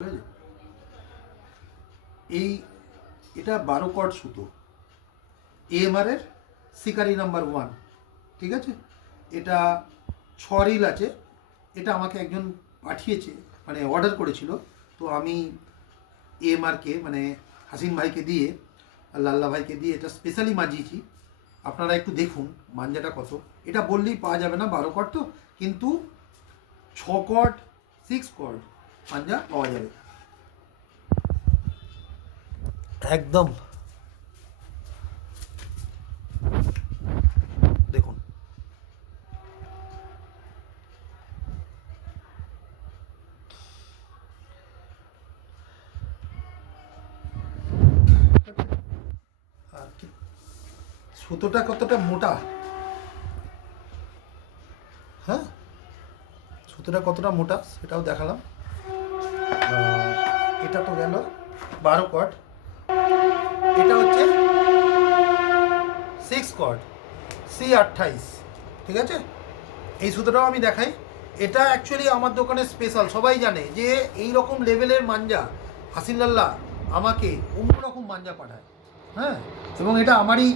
ঠিক আছে? এটা 12 কট সুতো AMR এর শিকারি নাম্বার 1। ঠিক আছে, এটা 6 রিল আছে। এটা আমাকে একজন পাঠিয়েছে, মানে অর্ডার করেছিল। তো আমি AMR কে মানে হাসিন ভাইকে দিয়ে আর লাল্লা ভাইকে দিয়ে এটা স্পেশালি মাজিয়েছি। আপনারা একটু দেখুন মাঞ্জাটা কত। এটা বললেই পাওয়া যাবে না, 12 কট তো, কিন্তু 6 কট 6 কট মাঞ্জা পাওয়া যাবে একদম। দেখুন, আর কি সুতোটা কতটা মোটা, হ্যাঁ সুতোটা কতটা মোটা সেটাও দেখালাম। এটা তো গেল 12 কট। এটা হচ্ছে 6 কট C28। ঠিক আছে, এই সুতোটাও আমি দেখাই। এটা অ্যাকচুয়ালি আমার দোকানের স্পেশাল। সবাই জানে যে এই রকম লেভেলের মাঞ্জা হাসিন লাল্লা আমাকে অন্যরকম মাঞ্জা পাঠায়। হ্যাঁ, এবং এটা আমারই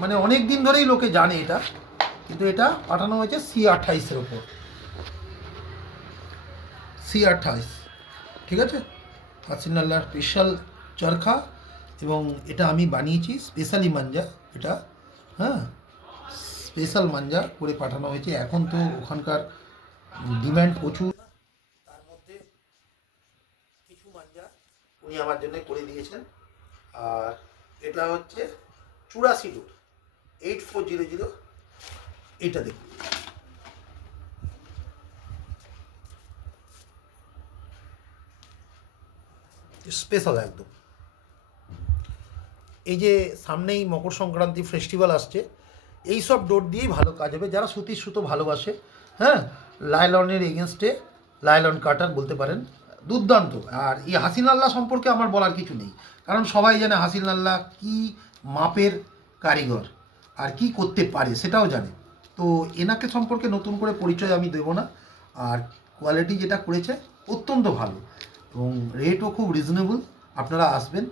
মানে অনেক দিন ধরেই লোকে জানে এটা, কিন্তু এটা পাঠানো হয়েছে C28-এর ওপর। C28, ঠিক আছে, হাসিন লাল্লার স্পেশাল চরখা। এবং এটা আমি বানিয়েছি স্পেশালি মাঞ্জা এটা। হ্যাঁ, স্পেশাল মাঞ্জা করে পাঠানো হয়েছে। এখন তো ওখানকার ডিম্যান্ড প্রচুর, তার মধ্যে কিছু মাঞ্জা উনি আমার জন্য করে দিয়েছেন। আর এটা হচ্ছে চূড়া সিঁদুর 8400। এটা দেখুন, স্পেশাল একদম। এই যে সামনেই মকর সংক্রান্তি ফেস্টিভ্যাল আসছে, এই সব ডোর দিয়েই ভালো কাজ হবে। যারা সুতির সুতো ভালোবাসে, হ্যাঁ, লাইলনের এগেনস্টে লাইলন কাটার বলতে পারেন, দুর্দান্ত। আর এই হাসিন আল্লাহ সম্পর্কে আমার বলার কিছু নেই, কারণ সবাই জানে হাসিন আল্লাহ কী মাপের কারিগর আর কি করতে পারে সেটাও জানে। তো এনাকে সম্পর্কে নতুন করে পরিচয় আমি দেবো না। আর কোয়ালিটি যেটা করেছে অত্যন্ত ভালো, এবং রেটও খুব রিজনেবল। আপনারা আসবেন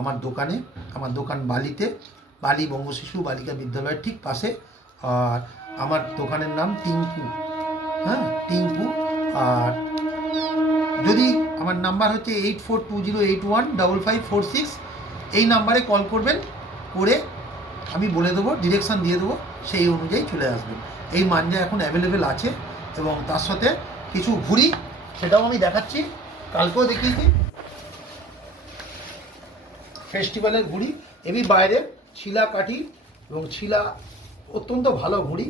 আমার দোকানে। আমার দোকান বালিতে, বালি বঙ্গশিশু বালিকা বিদ্যালয়ের ঠিক পাশে। আর আমার দোকানের নাম টিঙ্কু, হ্যাঁ টিঙ্কু। আর যদি আমার নাম্বার হচ্ছে 8420815546, এই নাম্বারে কল করবেন, করে আমি বলে দেবো, ডিরেকশান দিয়ে দেবো, সেই অনুযায়ী চলে আসবেন। এই মাঞ্জা এখন অ্যাভেলেবেল আছে, এবং তার সাথে কিছু ঘুড়ি, সেটাও আমি দেখাচ্ছি, কালকেও দেখিয়েছি। ফেস্টিভ্যালের ঘুড়ি, এবি বাইরের ছিলা কাঠি, এবং ছিলা অত্যন্ত ভালো ঘুড়ি।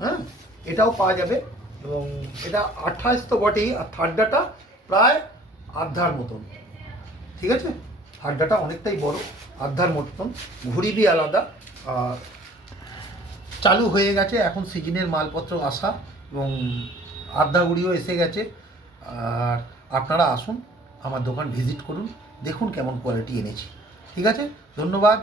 হ্যাঁ, এটাও পাওয়া যাবে। এবং এটা 28 তো বটেই, আর থার্ডাটা প্রায় আধার মতন। ঠিক আছে, থার্ডাটা অনেকটাই বড়, আধার মতন। ঘুড়ি বি আলাদা। আর চালু হয়ে গেছে এখন সিজনের মালপত্র আসা, এবং আধা ঘুড়িও এসে গেছে। আর আপনারা আসুন, আমার দোকান ভিজিট করুন, দেখুন কেমন কোয়ালিটি এনেছি। ঠিক আছে, ধন্যবাদ।